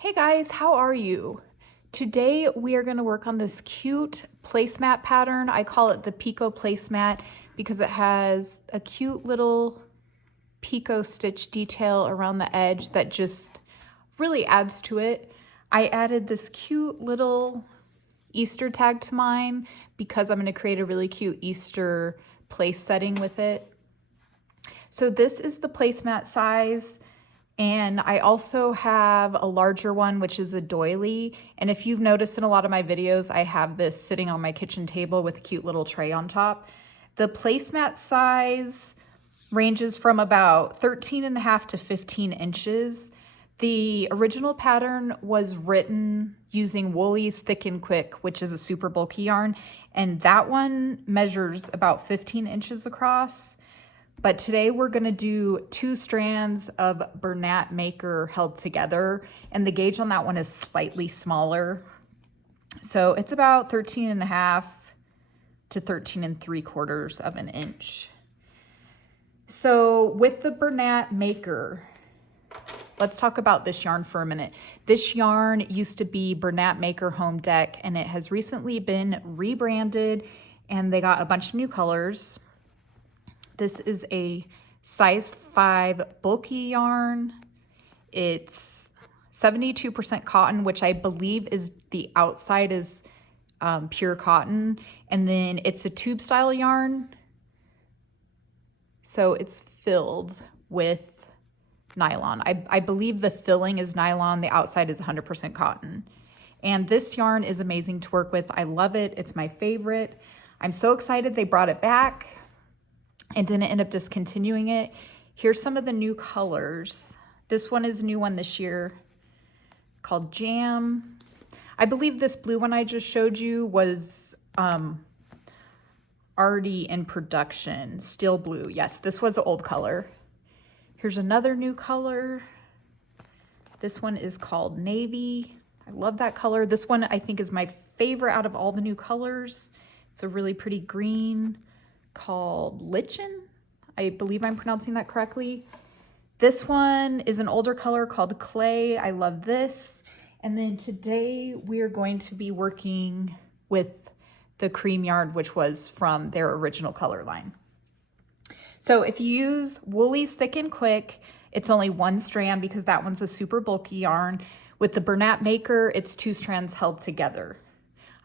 Hey guys, how are you? Today we are going to work on this cute placemat pattern. I call it the Picot Placemat because it has a cute little picot stitch detail around the edge that just really adds to it. I added this cute little Easter tag to mine because I'm going to create a really cute Easter place setting with it. So this is the placemat size. And I also have a larger one, which is a doily. And if you've noticed in a lot of my videos, I have this sitting on my kitchen table with a cute little tray on top. The placemat size ranges from about 13.5 to 15 inches. The original pattern was written using Woolly's Thick and Quick, which is a super bulky yarn. And that one measures about 15 inches across. But today we're going to do 2 strands of Bernat Maker held together, and the gauge on that one is slightly smaller. So it's about 13.5 to 13.75 of an inch. So with the Bernat Maker, let's talk about this yarn for a minute. This yarn used to be Bernat Maker Home Deck, and it has recently been rebranded, and they got a bunch of new colors. This is a size 5 bulky yarn. It's 72% cotton, which I believe is the outside is pure cotton. And then it's a tube style yarn. So it's filled with nylon. I believe the filling is nylon. The outside is 100% cotton. And this yarn is amazing to work with. I love it. It's my favorite. I'm so excited they brought it back and didn't end up discontinuing it. Here's some of the new colors. This one is a new one this year called Jam. I believe this blue one I just showed you was already in production. Steel blue. Yes, this was an old color. Here's another new color. This one is called Navy. I love that color. This one I think is my favorite out of all the new colors. It's a really pretty green, called Lichen. I believe I'm pronouncing that correctly. This one is an older color called Clay. I love this. And then today we are going to be working with the cream yarn, which was from their original color line. So if you use Woolly's Thick and Quick, it's only 1 strand because that one's a super bulky yarn. With the Bernat Maker, it's 2 strands held together.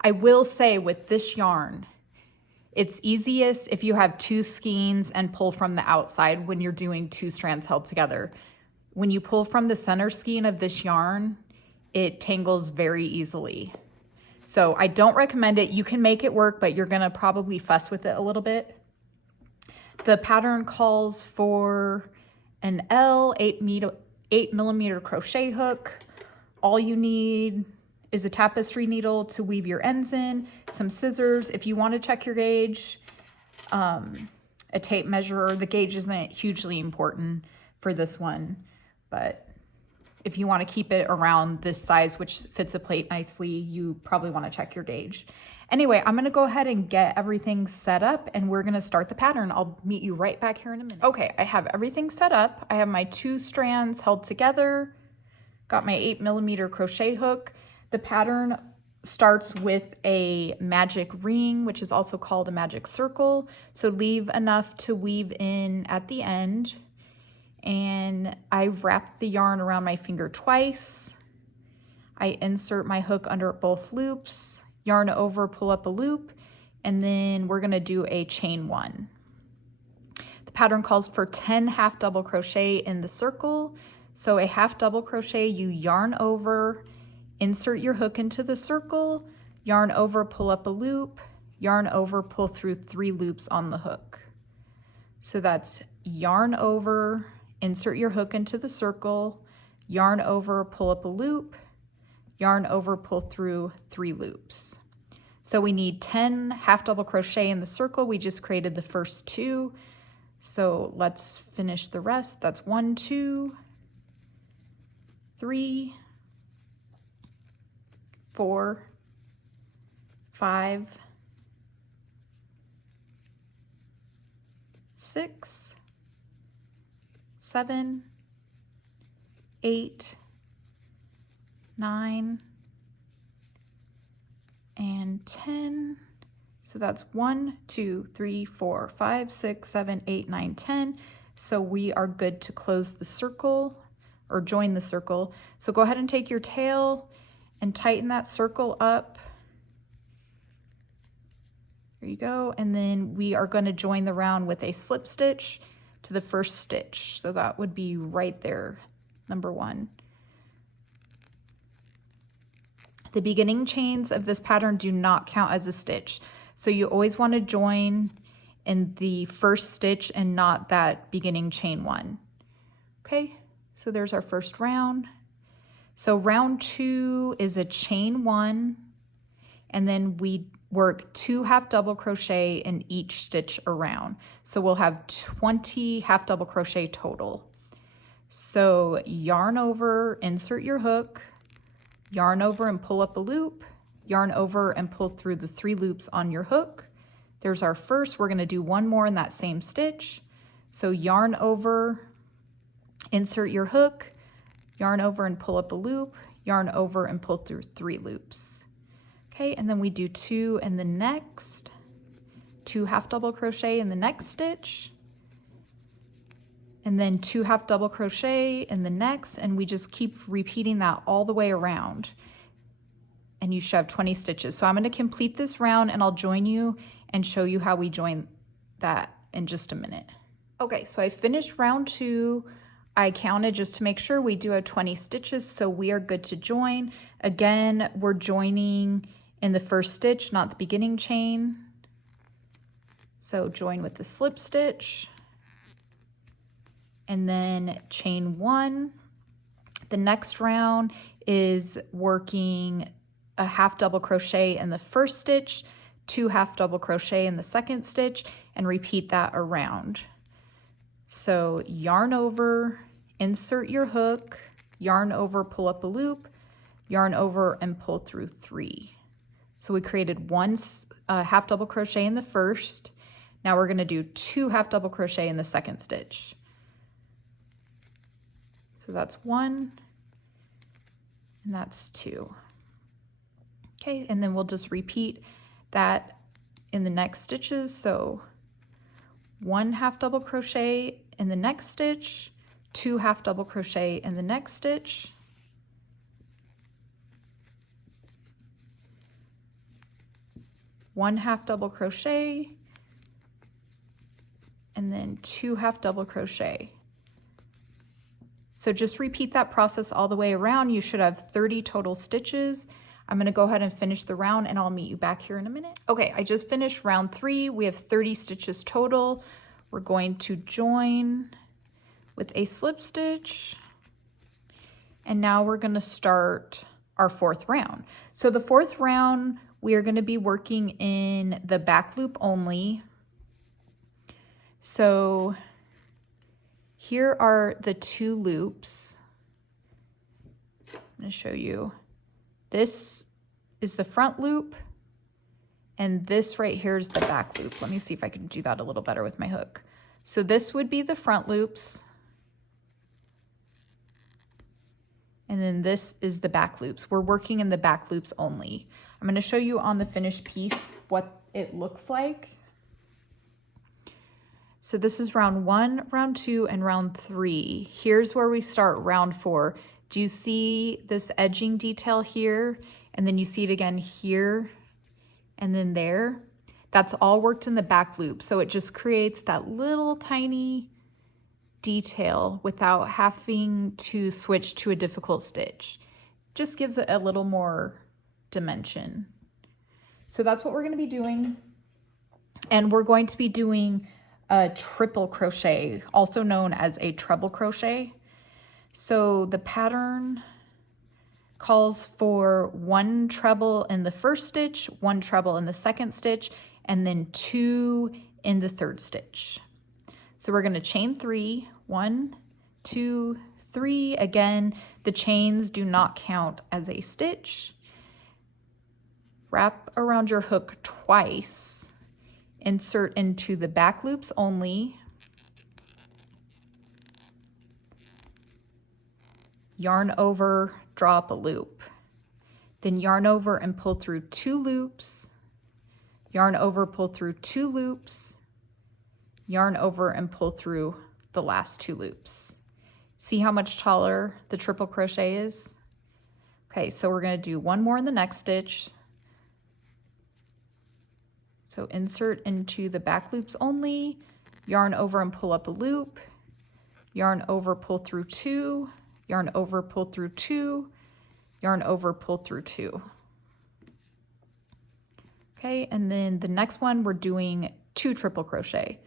I will say with this yarn, it's easiest if you have 2 skeins and pull from the outside when you're doing 2 strands held together. When you pull from the center skein of this yarn, it tangles very easily. So I don't recommend it. You can make it work, but you're gonna probably fuss with it a little bit. The pattern calls for an L 8mm crochet hook. All you need is a tapestry needle to weave your ends in, some scissors. If you want to check your gauge, a tape measure. The gauge isn't hugely important for this one, but if you want to keep it around this size, which fits a plate nicely, you probably want to check your gauge. Anyway, I'm going to go ahead and get everything set up and we're going to start the pattern. I'll meet you right back here in a minute. Okay, I have everything set up. I have my 2 strands held together, got my 8mm crochet hook. The pattern starts with a magic ring, which is also called a magic circle. So leave enough to weave in at the end. And I wrap the yarn around my finger twice. I insert my hook under both loops, yarn over, pull up a loop, and then we're gonna do a chain 1. The pattern calls for 10 half double crochet in the circle. So a half double crochet, you yarn over, insert your hook into the circle, yarn over, pull up a loop, yarn over, pull through 3 loops on the hook. So that's yarn over, insert your hook into the circle, yarn over, pull up a loop, yarn over, pull through 3 loops. So we need 10 half double crochet in the circle. We just created the first 2. So let's finish the rest. That's 1, 2, 3, 4, 5, 6, 7, 8, 9, and 10. So that's 1, 2, 3, 4, 5, 6, 7, 8, 9, 10. So we are good to close the circle or join the circle. So go ahead and take your tail and tighten that circle up. There you go. And then we are going to join the round with a slip stitch to the first stitch. So that would be right there, number 1. The beginning chains of this pattern do not count as a stitch. So you always want to join in the first stitch and not that beginning chain 1. Okay, so there's our first round. So round 2 is a chain 1, and then we work 2 half double crochet in each stitch around. So we'll have 20 half double crochet total. So yarn over, insert your hook, yarn over and pull up a loop, yarn over and pull through the 3 loops on your hook. There's our first. We're going to do 1 more in that same stitch. So yarn over, insert your hook, yarn over and pull up a loop, yarn over and pull through 3 loops. Okay, and then we do 2 in the next, 2 half double crochet in the next stitch, and then 2 half double crochet in the next, and we just keep repeating that all the way around. And you should have 20 stitches. So I'm going to complete this round and I'll join you and show you how we join that in just a minute. Okay, so I finished round 2. I counted just to make sure we do have 20 stitches, so we are good to join. Again, we're joining in the first stitch, not the beginning chain. So join with the slip stitch, and then chain 1. The next round is working a half double crochet in the first stitch, 2 half double crochet in the second stitch, and repeat that around. So yarn over, insert your hook, yarn over, pull up a loop, yarn over and pull through 3. So we created 1 half double crochet in the first. Now we're going to do 2 half double crochet in the second stitch. So that's 1 and that's 2. Okay, and then we'll just repeat that in the next stitches. So 1 half double crochet in the next stitch, 2 half double crochet in the next stitch, 1 half double crochet, and then 2 half double crochet. So just repeat that process all the way around. You should have 30 total stitches. I'm going to go ahead and finish the round and I'll meet you back here in a minute. Okay, I just finished round 3. We have 30 stitches total. We're going to join with a slip stitch. And now we're going to start our 4th round. So the 4th round, we are going to be working in the back loop only. So here are the 2 loops. I'm going to show you. This is the front loop, and this right here is the back loop. Let me see if I can do that a little better with my hook. So this would be the front loops, and then this is the back loops. We're working in the back loops only. I'm going to show you on the finished piece what it looks like. So this is round 1, round 2, and round 3. Here's where we start round 4. Do you see this edging detail here? And then you see it again here and then there. That's all worked in the back loop. So it just creates that little tiny detail without having to switch to a difficult stitch. Just gives it a little more dimension. So that's what we're going to be doing. And we're going to be doing a triple crochet, also known as a treble crochet. So the pattern calls for 1 treble in the first stitch, 1 treble in the second stitch, and then 2 in the third stitch. So we're going to chain 3, 1, 2, 3. Again, the chains do not count as a stitch. Wrap around your hook twice. Insert into the back loops only. yarn over, draw up a loop, then yarn over and pull through 2 loops, yarn over, pull through 2 loops, yarn over and pull through the last 2 loops. See how much taller the triple crochet is? Okay, so we're going to do one more in the next stitch. So insert into the back loops only, yarn over and pull up a loop, yarn over, pull through 2, yarn over, pull through 2, yarn over, pull through 2. Okay, and then the next one we're doing 2 triple crochet.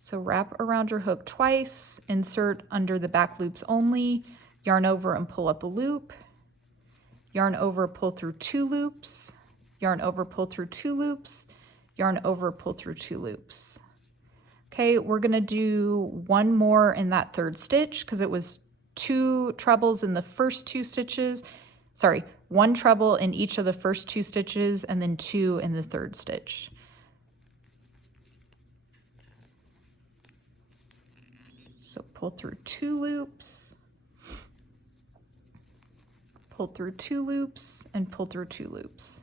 So wrap around your hook twice, insert under the back loops only, yarn over and pull up a loop, yarn over, pull through 2 loops, yarn over, pull through 2 loops, yarn over, pull through 2 loops. Okay, we're gonna do one more in that 3rd stitch because it was 2 trebles in the first 2 stitches. Sorry, 1 treble in each of the first 2 stitches and then 2 in the 3rd stitch. So pull through 2 loops, pull through 2 loops, and pull through 2 loops.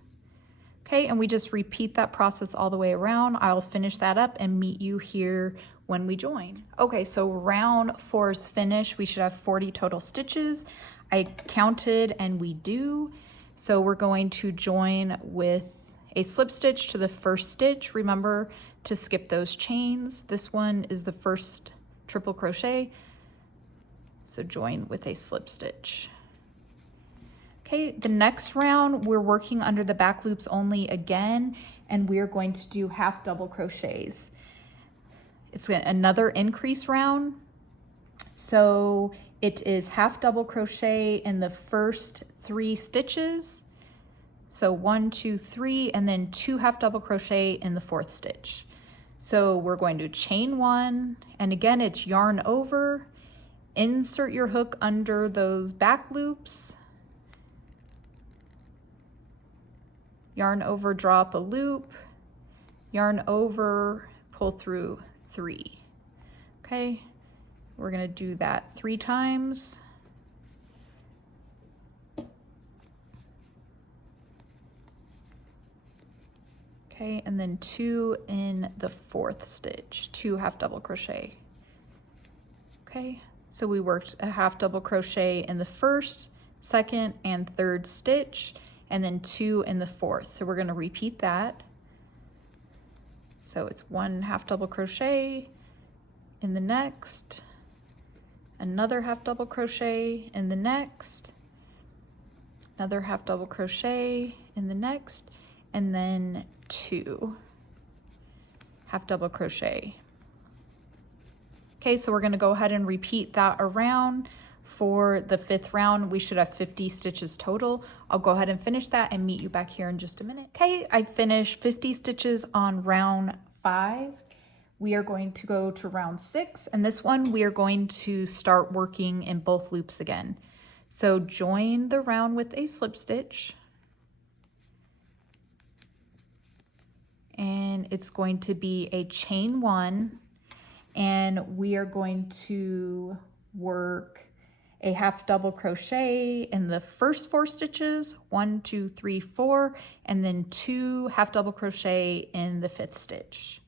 Okay, and we just repeat that process all the way around. I'll finish that up and meet you here when we join. Okay, so round 4 is finished. We should have 40 total stitches. I counted and we do. So we're going to join with a slip stitch to the first stitch. Remember to skip those chains. This one is the first triple crochet. So join with a slip stitch. Okay, the next round we're working under the back loops only again, and we're going to do half double crochets. It's another increase round. So it is half double crochet in the first 3 stitches. So 1, 2, 3, and then 2 half double crochet in the 4th stitch. So we're going to chain 1, and again it's yarn over, insert your hook under those back loops, yarn over, draw up a loop, yarn over, pull through 3. Okay, we're gonna do that 3 times. Okay, and then 2 in the 4th stitch, 2 half double crochet. Okay, so we worked a half double crochet in the 1st, 2nd, and 3rd stitch, and then 2 in the 4th. So we're gonna repeat that. So it's 1 half double crochet in the next, another half double crochet in the next, another half double crochet in the next, and then 2 half double crochet. Okay, so we're gonna go ahead and repeat that around. For the 5th round, we should have 50 stitches total. I'll go ahead and finish that and meet you back here in just a minute. Okay, I finished 50 stitches on round 5. We are going to go to round 6, and this one we are going to start working in both loops again. So join the round with a slip stitch, and it's going to be a chain 1, and we are going to work a half double crochet in the first 4 stitches, 1, 2, 3, 4, and then 2 half double crochet in the 5th stitch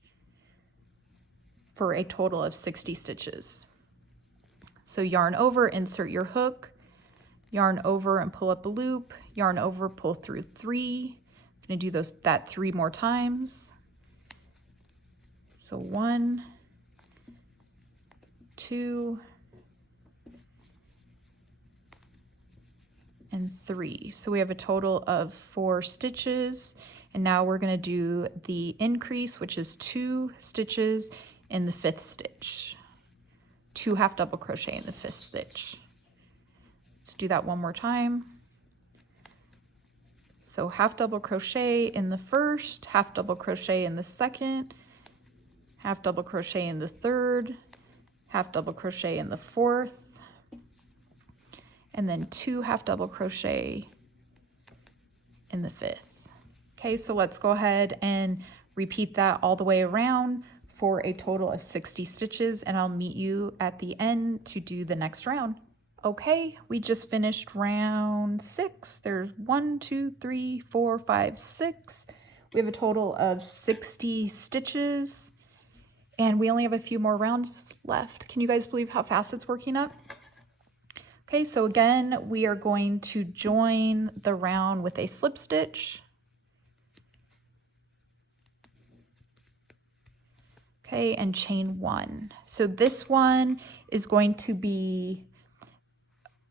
for a total of 60 stitches. So yarn over, insert your hook, yarn over and pull up a loop, yarn over, pull through 3. I'm gonna do that 3 more times. So 1, 2, and 3. So we have a total of 4 stitches, and now we're going to do the increase, which is 2 stitches in the 5th stitch, 2 half double crochet in the 5th stitch. Let's do that one more time. So half double crochet in the 1st, half double crochet in the 2nd, half double crochet in the 3rd, half double crochet in the 4th, and then 2 half double crochet in the 5th. Okay, so let's go ahead and repeat that all the way around for a total of 60 stitches, and I'll meet you at the end to do the next round. Okay, we just finished round 6. There's 1, 2, 3, 4, 5, 6. We have a total of 60 stitches and we only have a few more rounds left. Can you guys believe how fast it's working up? Okay, so again, we are going to join the round with a slip stitch. Okay, and chain 1. So this one is going to be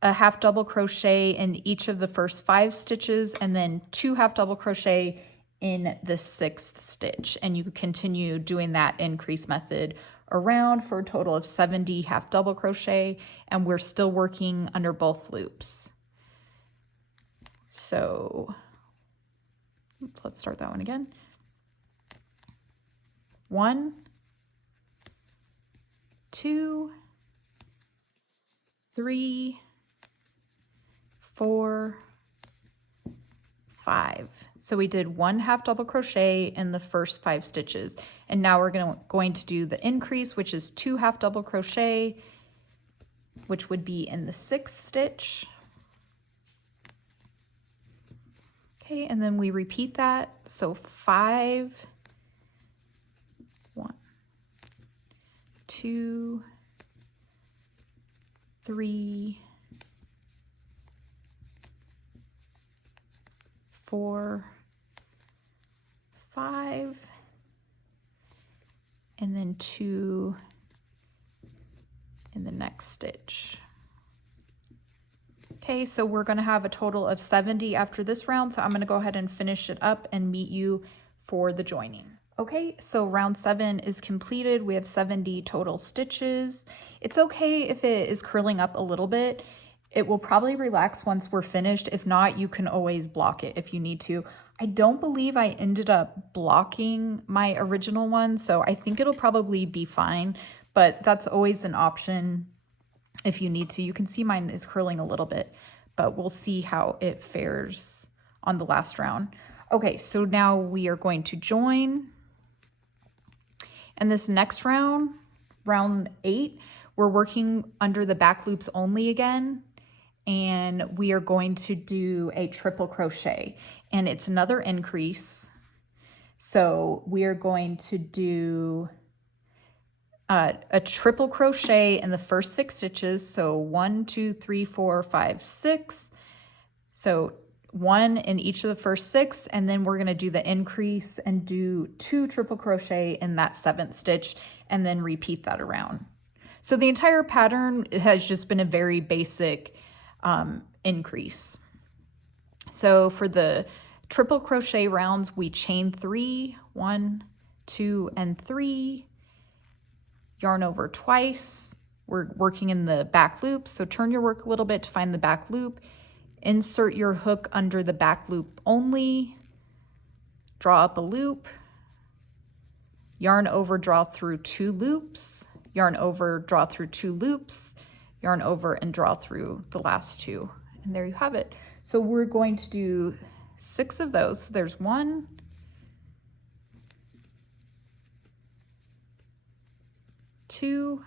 a half double crochet in each of the first 5 stitches and then 2 half double crochet in the 6th stitch. And you continue doing that increase method around for a total of 70 half double crochet, and we're still working under both loops. So let's start that one again. 1, 2, 3, 4, 5. So we did 1 half double crochet in the first 5 stitches, and now we're going to do the increase, which is 2 half double crochet, which would be in the 6th stitch. Okay, and then we repeat that. So 5, 1, 2, 3, 4, 5, and then 2 in the next stitch. Okay, so we're going to have a total of 70 after this round, so I'm going to go ahead and finish it up and meet you for the joining. Okay, so round 7 is completed. We have 70 total stitches. It's okay if it is curling up a little bit. It will probably relax once we're finished. If not, you can always block it if you need to. I don't believe I ended up blocking my original one, so I think it'll probably be fine, but that's always an option if you need to. You can see mine is curling a little bit, but we'll see how it fares on the last round. Okay, so now we are going to join. And this next round, round 8, we're working under the back loops only again. And we are going to do a triple crochet, and it's another increase. So we are going to do a triple crochet in the first 6 stitches. So 1, 2, 3, 4, 5, 6. So 1 in each of the first 6, and then we're going to do the increase and do 2 triple crochet in that 7th stitch, and then repeat that around. So the entire pattern has just been a very basic increase. So for the triple crochet rounds, we chain 3, 1, 2, and 3, yarn over twice. We're working in the back loop, so turn your work a little bit to find the back loop, insert your hook under the back loop only, draw up a loop, yarn over, draw through 2 loops, yarn over, draw through 2 loops, yarn over, and draw through the last 2. And there you have it. So we're going to do 6 of those. So there's 1, 2,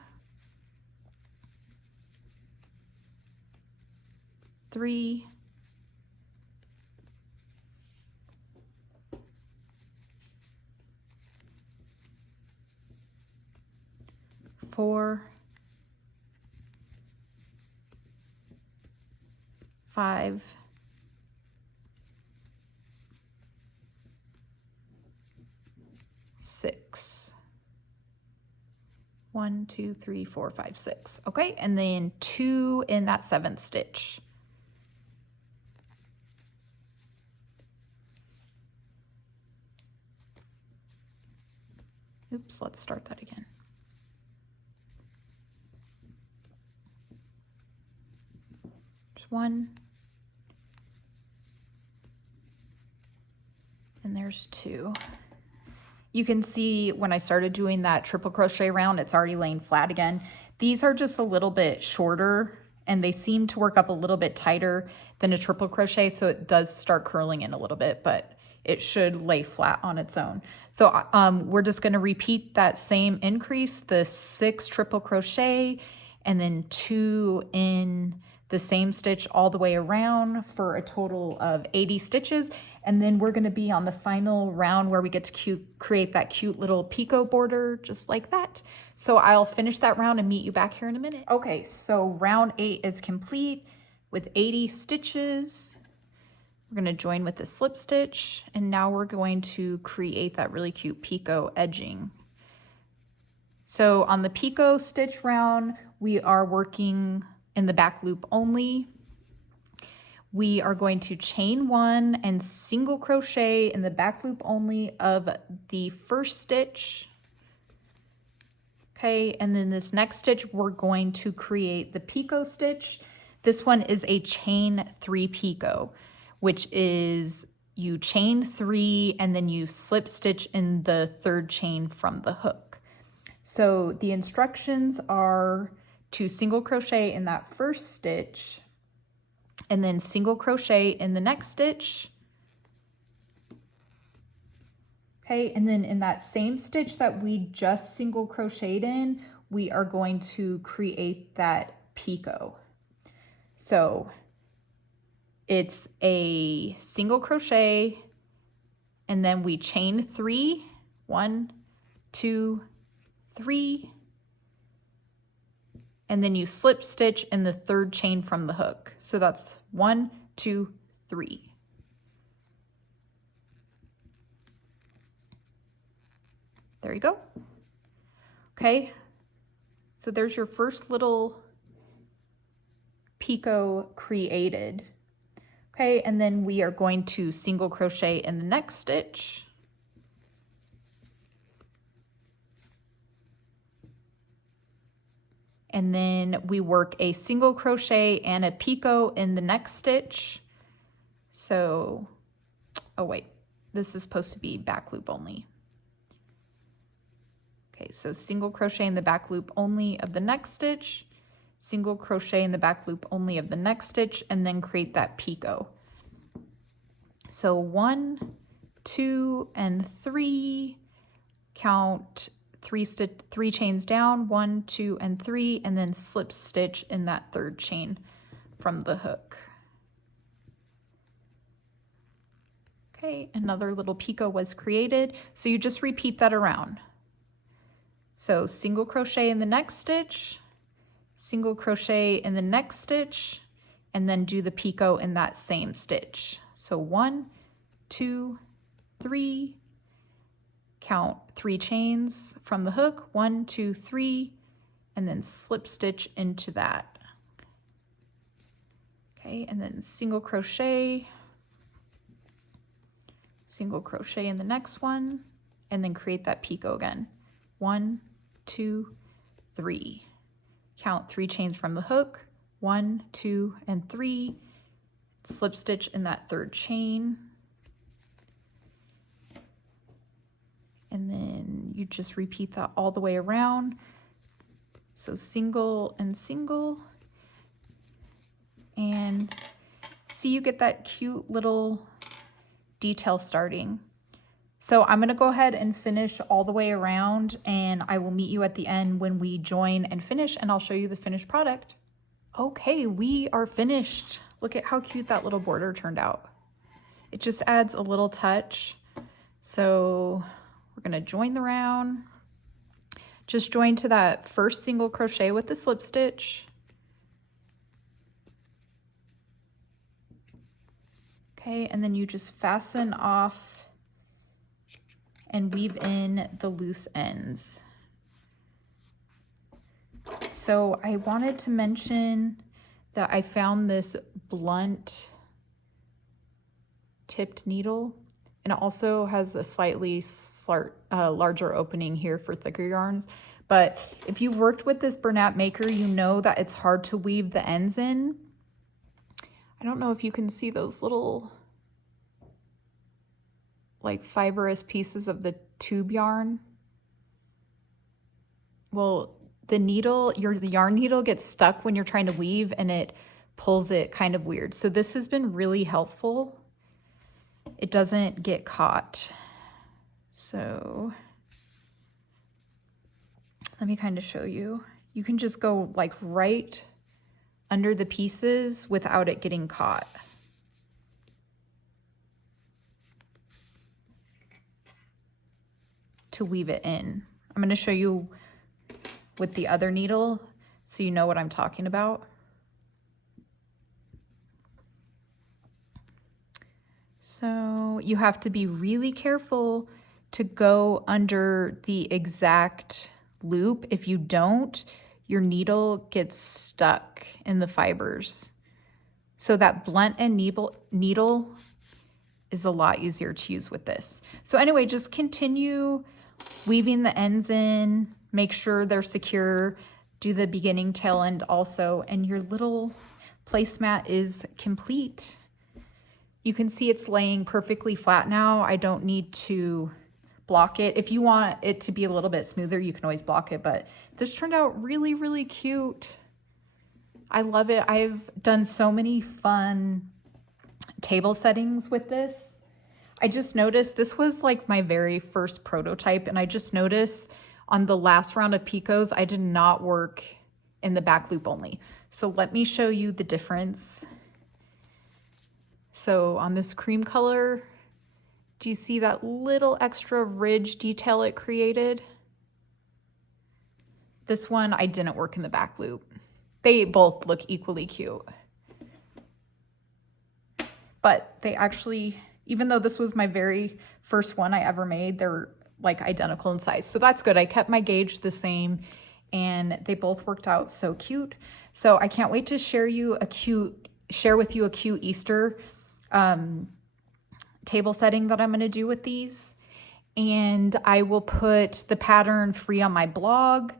3, 4, 5, 6. 1, 2, 3, 4, 5, 6. Okay, and then 2 in that 7th stitch. Oops, let's start that again. There's 1. And there's 2. You can see when I started doing that triple crochet round, it's already laying flat again. These are just a little bit shorter and they seem to work up a little bit tighter than a triple crochet. So it does start curling in a little bit, but it should lay flat on its own. So we're just going to repeat that same increase, the 6 triple crochet and then 2 in the same stitch all the way around for a total of 80 stitches. And then we're going to be on the final round where we get to create that cute little picot border just like that. So I'll finish that round and meet you back here in a minute. Okay, so round 8 is complete with 80 stitches. We're going to join with the slip stitch, and now we're going to create that really cute picot edging. So on the picot stitch round, we are working in the back loop only. We are going to chain 1 and single crochet in the back loop only of the first stitch. Okay, and then this next stitch, we're going to create the picot stitch. This one is a chain 3 picot, which is you chain 3 and then you slip stitch in the 3rd chain from the hook. So the instructions are to single crochet in that first stitch and then single crochet in the next stitch. Okay, and then in that same stitch that we just single crocheted in, we are going to create that picot. So it's a single crochet and then we chain 3, 1, 2, 3, and then you slip stitch in the 3rd chain from the hook. So that's 1, 2, 3. There you go. Okay, so there's your first little picot created. Okay, and then we are going to single crochet in the next stitch. And then we work a single crochet and a picot in the next stitch. So, oh wait, this is supposed to be back loop only. Okay, so single crochet in the back loop only of the next stitch, single crochet in the back loop only of the next stitch, and then create that picot. So 1, 2, and 3, count 3 chains down, 1, 2, and 3, and then slip stitch in that 3rd chain from the hook. Okay, another little picot was created. So you just repeat that around. So single crochet in the next stitch, single crochet in the next stitch, and then do the picot in that same stitch. So 1, 2, 3, count 3 chains from the hook, 1, 2, 3, and then slip stitch into that. Okay, and then single crochet in the next one, and then create that picot again. 1, 2, 3. Count 3 chains from the hook, 1, 2, and 3. Slip stitch in that 3rd chain. And then you just repeat that all the way around. So single and single. And see, you get that cute little detail starting. So I'm gonna go ahead and finish all the way around, and I will meet you at the end when we join and finish, and I'll show you the finished product. Okay, we are finished. Look at how cute that little border turned out. It just adds a little touch. So we're gonna join the round. Just join to that first single crochet with the slip stitch. Okay, and then you just fasten off and weave in the loose ends. So I wanted to mention that I found this blunt tipped needle, and it also has a slightly larger opening here for thicker yarns. But if you've worked with this Bernat Maker, you know that it's hard to weave the ends in. I don't know if you can see those little like fibrous pieces of the tube yarn. Well, the needle, the yarn needle gets stuck when you're trying to weave and it pulls it kind of weird. So this has been really helpful. It doesn't get caught. So let me kind of show you. You can just go like right under the pieces without it getting caught. To weave it in. I'm going to show you with the other needle so you know what I'm talking about. So you have to be really careful to go under the exact loop. If you don't, your needle gets stuck in the fibers. So that blunt end needle is a lot easier to use with this. So anyway, just continue weaving the ends in, make sure they're secure, do the beginning tail end also, and your little placemat is complete. You can see it's laying perfectly flat now. I don't need to block it. If you want it to be a little bit smoother, you can always block it, but this turned out really, really cute. I love it. I've done so many fun table settings with this. I just noticed this was like my very first prototype, and I just noticed on the last round of picots, I did not work in the back loop only. So let me show you the difference. So on this cream color, do you see that little extra ridge detail it created? This one, I didn't work in the back loop. They both look equally cute. But they actually, even though this was my very first one I ever made, they're like identical in size. So that's good. I kept my gauge the same and they both worked out so cute. So I can't wait to share with you a cute Easter table setting that I'm going to do with these. And I will put the pattern free on my blog.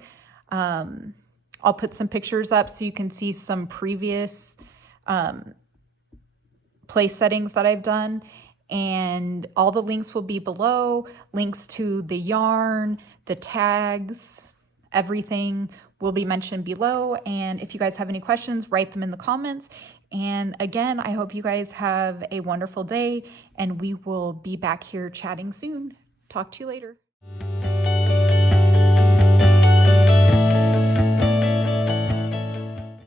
I'll put some pictures up so you can see some previous place settings that I've done, and all the links will be below. Links to the yarn, the tags, everything will be mentioned below. And if you guys have any questions, write them in the comments. And again, I hope you guys have a wonderful day, and we will be back here chatting soon. Talk to you later.